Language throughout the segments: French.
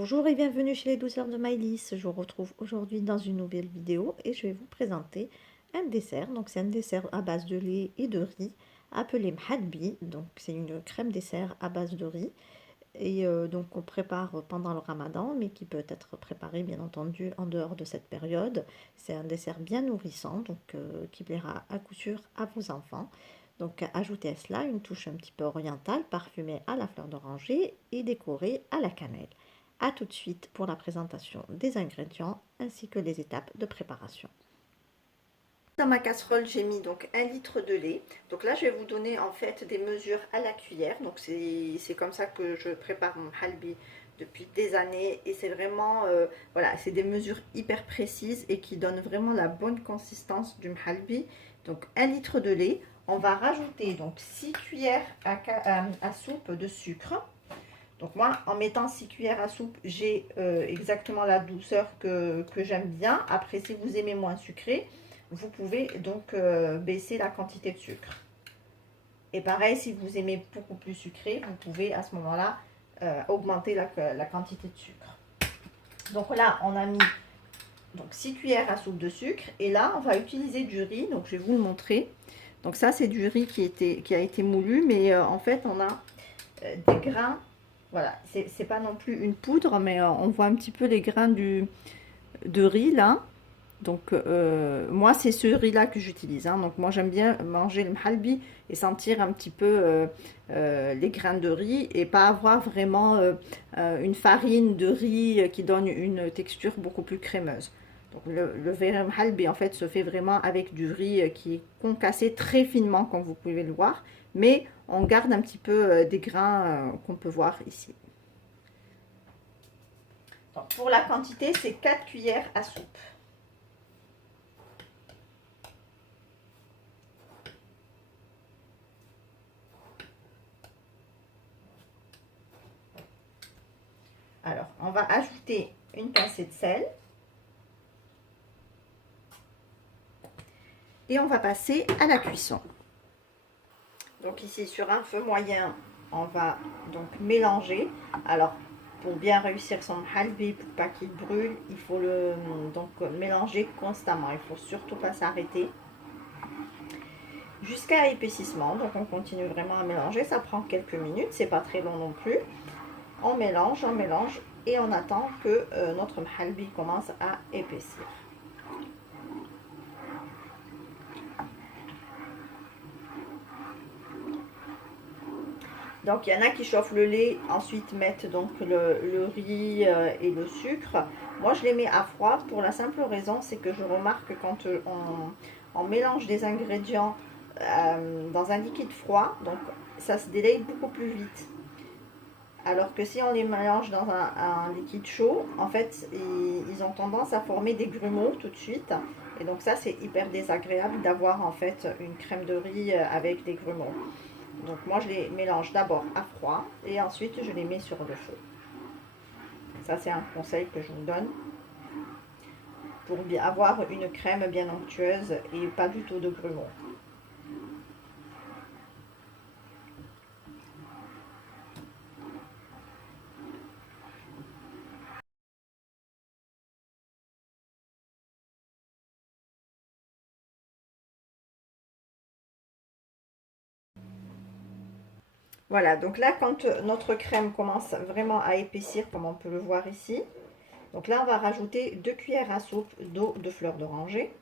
Bonjour et bienvenue chez les douceurs de Maïlis. Je vous retrouve aujourd'hui dans une nouvelle vidéo et je vais vous présenter un dessert. Donc c'est un dessert à base de lait et de riz appelé mhalbi. Donc c'est une crème dessert à base de riz et donc on prépare pendant le ramadan mais qui peut être préparé bien entendu en dehors de cette période. C'est un dessert bien nourrissant donc qui plaira à coup sûr à vos enfants. Donc ajoutez à cela une touche un petit peu orientale parfumée à la fleur d'oranger et décorée à la cannelle. A tout de suite pour la présentation des ingrédients ainsi que les étapes de préparation. Dans ma casserole, j'ai mis donc 1 litre de lait. Donc là, je vais vous donner en fait des mesures à la cuillère. Donc c'est comme ça que je prépare mon halbi depuis des années. Et c'est vraiment, voilà, c'est des mesures hyper précises et qui donnent vraiment la bonne consistance du halbi. Donc 1 litre de lait. On va rajouter donc 6 cuillères à soupe de sucre. Donc moi, en mettant 6 cuillères à soupe, j'ai exactement la douceur que j'aime bien. Après, si vous aimez moins sucré, vous pouvez donc baisser la quantité de sucre. Et pareil, si vous aimez beaucoup plus sucré, vous pouvez à ce moment-là augmenter la quantité de sucre. Donc là, on a mis donc 6 cuillères à soupe de sucre. Et là, on va utiliser du riz. Donc je vais vous le montrer. Donc ça, c'est du riz qui a été moulu. Mais en fait, on a des grains. Voilà, c'est pas non plus une poudre, mais on voit un petit peu les grains de riz là. Donc moi c'est ce riz là que j'utilise, hein. Donc moi j'aime bien manger le mhalbi et sentir un petit peu les grains de riz et pas avoir vraiment une farine de riz qui donne une texture beaucoup plus crémeuse. Donc le vrai mhalbi en fait se fait vraiment avec du riz qui est concassé très finement comme vous pouvez le voir, mais on garde un petit peu des grains qu'on peut voir ici. Donc pour la quantité, c'est 4 cuillères à soupe. Alors, on va ajouter une pincée de sel. Et on va passer à la cuisson. Donc ici, sur un feu moyen, on va donc mélanger. Alors, pour bien réussir son halbi, pour pas qu'il brûle, il faut le donc mélanger constamment. Il ne faut surtout pas s'arrêter jusqu'à épaississement. Donc on continue vraiment à mélanger. Ça prend quelques minutes, c'est pas très long non plus. On mélange et on attend que notre halbi commence à épaissir. Donc il y en a qui chauffent le lait, ensuite mettent donc le riz et le sucre. Moi je les mets à froid pour la simple raison, c'est que je remarque que quand on mélange des ingrédients dans un liquide froid, donc ça se délaye beaucoup plus vite. Alors que si on les mélange dans un liquide chaud, en fait ils ont tendance à former des grumeaux tout de suite. Et donc ça c'est hyper désagréable d'avoir en fait une crème de riz avec des grumeaux. Donc moi je les mélange d'abord à froid et ensuite je les mets sur le feu. Ça c'est un conseil que je vous donne pour bien avoir une crème bien onctueuse et pas du tout de grumeaux. Voilà, donc là quand notre crème commence vraiment à épaissir comme on peut le voir ici, donc là on va rajouter 2 cuillères à soupe d'eau de fleur d'oranger.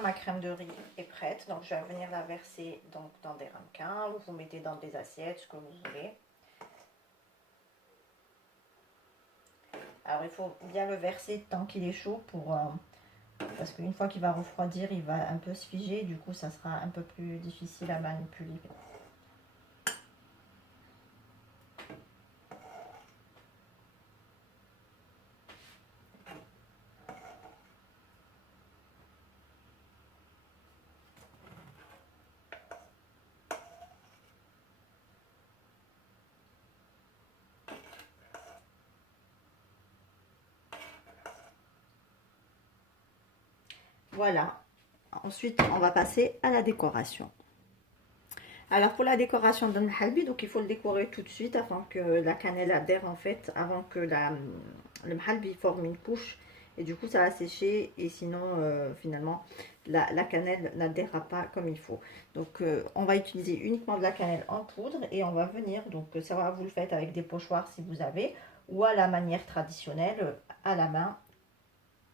Ma crème de riz est prête, donc je vais venir la verser donc dans des ramequins, vous mettez dans des assiettes, ce que vous voulez. Alors il faut bien le verser tant qu'il est chaud pour parce qu'une fois qu'il va refroidir, il va un peu se figer, du coup ça sera un peu plus difficile à manipuler. Voilà. Ensuite, on va passer à la décoration. Alors pour la décoration de mhalbi, donc il faut le décorer tout de suite afin que la cannelle adhère en fait, avant que le mhalbi forme une couche. Et du coup ça va sécher et sinon finalement la cannelle n'adhérera pas comme il faut. Donc on va utiliser uniquement de la cannelle en poudre et on va venir, donc ça va, vous le faites avec des pochoirs si vous avez, ou à la manière traditionnelle à la main,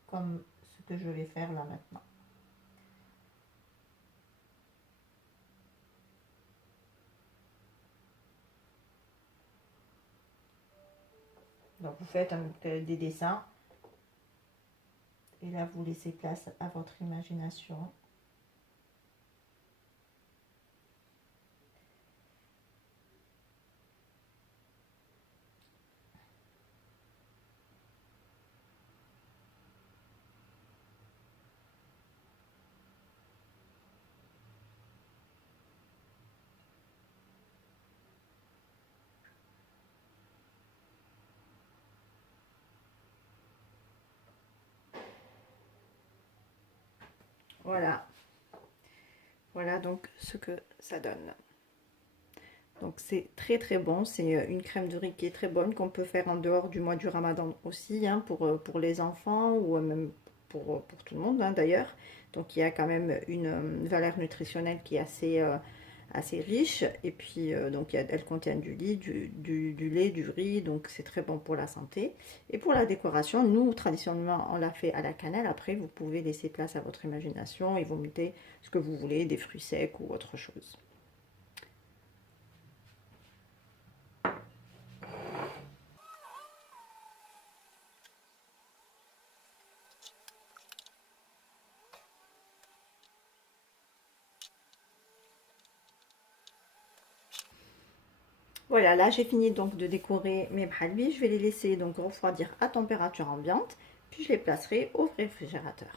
comme ce que je vais faire là maintenant. Donc vous faites des dessins et là vous laissez place à votre imagination. Voilà, voilà donc ce que ça donne. Donc c'est très très bon, c'est une crème de riz qui est très bonne, qu'on peut faire en dehors du mois du Ramadan aussi, hein, pour les enfants ou même pour tout le monde hein, d'ailleurs. Donc il y a quand même une valeur nutritionnelle qui est assez riche. Et puis donc elle contient du lait, du lait, du riz, donc c'est très bon pour la santé. Et pour la décoration, nous traditionnellement on l'a fait à la cannelle. Après vous pouvez laisser place à votre imagination et vous mettez ce que vous voulez, des fruits secs ou autre chose. Voilà, là j'ai fini donc de décorer mes bhalbi. Je vais les laisser donc refroidir à température ambiante, puis je les placerai au réfrigérateur.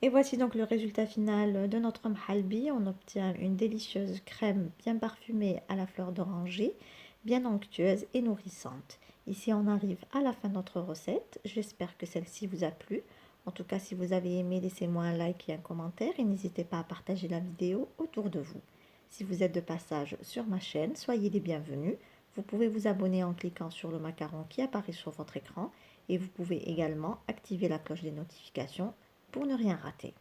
Et voici donc le résultat final de notre mhalbi. On obtient une délicieuse crème bien parfumée à la fleur d'oranger, bien onctueuse et nourrissante. Ici on arrive à la fin de notre recette. J'espère que celle-ci vous a plu. En tout cas, si vous avez aimé, laissez-moi un like et un commentaire et n'hésitez pas à partager la vidéo autour de vous. Si vous êtes de passage sur ma chaîne, soyez les bienvenus. Vous pouvez vous abonner en cliquant sur le macaron qui apparaît sur votre écran et vous pouvez également activer la cloche des notifications pour ne rien rater.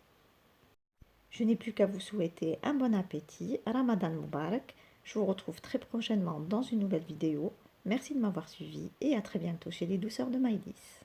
Je n'ai plus qu'à vous souhaiter un bon appétit, Ramadan Mubarak. Je vous retrouve très prochainement dans une nouvelle vidéo. Merci de m'avoir suivi et à très bientôt chez les douceurs de Maïlis.